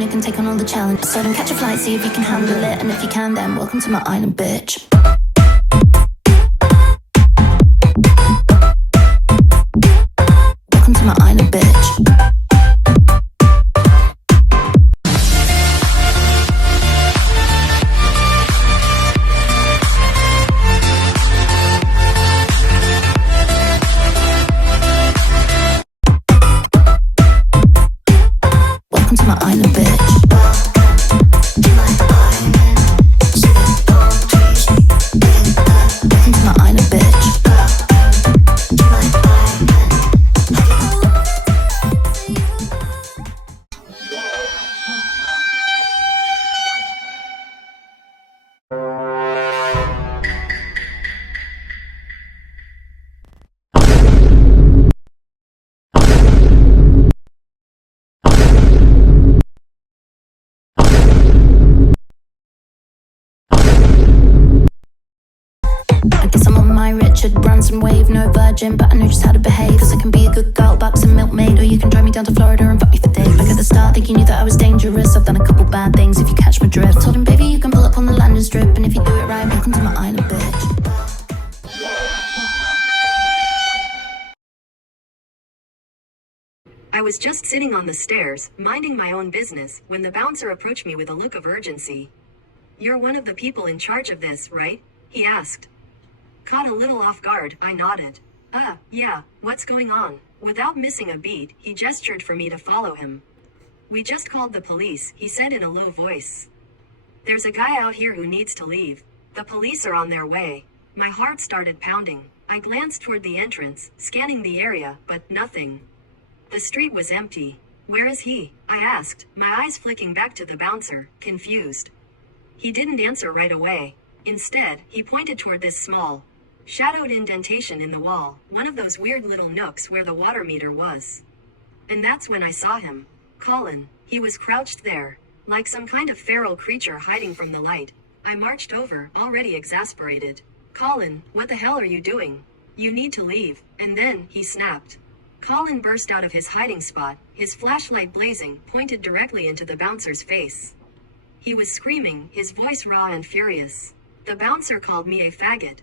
You can take on all the challenge. So don't catch a flight, see if you can handle it. And if you can, then welcome to my island, bitch. Welcome to my island, bitch. Welcome to my island, bitch. Welcome to my island, bitch. I guess I'm on my Richard Branson wave, no virgin, but I know just how to behave. Cause I can be a good girl, bucks and milkmaid, or you can drive me down to Florida and fuck me for days. Back at the start, thinking you knew that I was dangerous. I've done a couple bad things, if you catch my drift. Told him, baby, you can pull up on the landing strip, and if you do it right, welcome to my island, bitch. I was just sitting on the stairs, minding my own business, when the bouncer approached me with a look of urgency. "You're one of the people in charge of this, right?" he asked. Caught a little off guard, I nodded. Yeah, what's going on?" Without missing a beat, he gestured for me to follow him. "We just called the police," he said in a low voice. "There's a guy out here who needs to leave. The police are on their way." My heart started pounding. I glanced toward the entrance, scanning the area, but nothing. The street was empty. "Where is he?" I asked, my eyes flicking back to the bouncer, confused. He didn't answer right away. Instead, he pointed toward this small, shadowed indentation in the wall, one of those weird little nooks where the water meter was. And that's when I saw him. Colin. He was crouched there, like some kind of feral creature hiding from the light. I marched over, already exasperated. "Colin, what the hell are you doing? You need to leave." And then, he snapped. Colin burst out of his hiding spot, his flashlight blazing, pointed directly into the bouncer's face. He was screaming, his voice raw and furious. "The bouncer called me a faggot.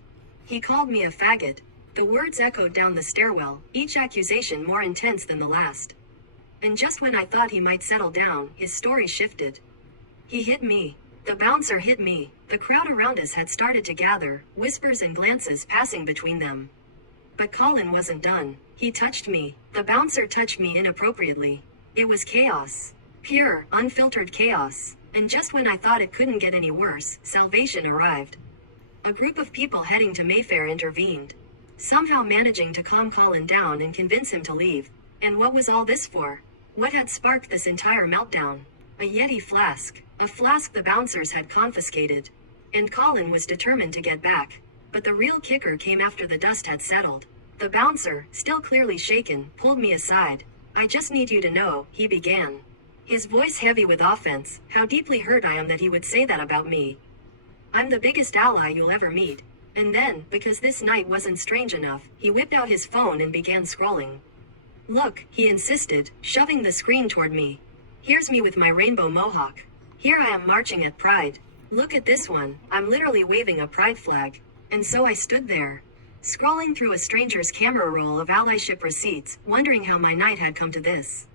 He called me a faggot." The words echoed down the stairwell, each accusation more intense than the last. And just when I thought he might settle down, his story shifted. "He hit me. The bouncer hit me." The crowd around us had started to gather, whispers and glances passing between them. But Colin wasn't done. He touched me. The bouncer touched me inappropriately. It was chaos. Pure, unfiltered chaos. And just when I thought it couldn't get any worse, salvation arrived. A group of people heading to Mayfair intervened, somehow managing to calm Colin down and convince him to leave. And what was all this for? What had sparked this entire meltdown? A Yeti flask. A flask the bouncers had confiscated. And Colin was determined to get back. But the real kicker came after the dust had settled. The bouncer, still clearly shaken, pulled me aside. "I just need you to know," he began. His voice heavy with offense. How deeply hurt I am that he would say that about me. "I'm the biggest ally you'll ever meet." And then, because this night wasn't strange enough, he whipped out his phone and began scrolling. "Look," he insisted, shoving the screen toward me. "Here's me with my rainbow mohawk. Here I am marching at Pride. Look at this one, I'm literally waving a pride flag." And so I stood there, scrolling through a stranger's camera roll of allyship receipts, wondering how my night had come to this.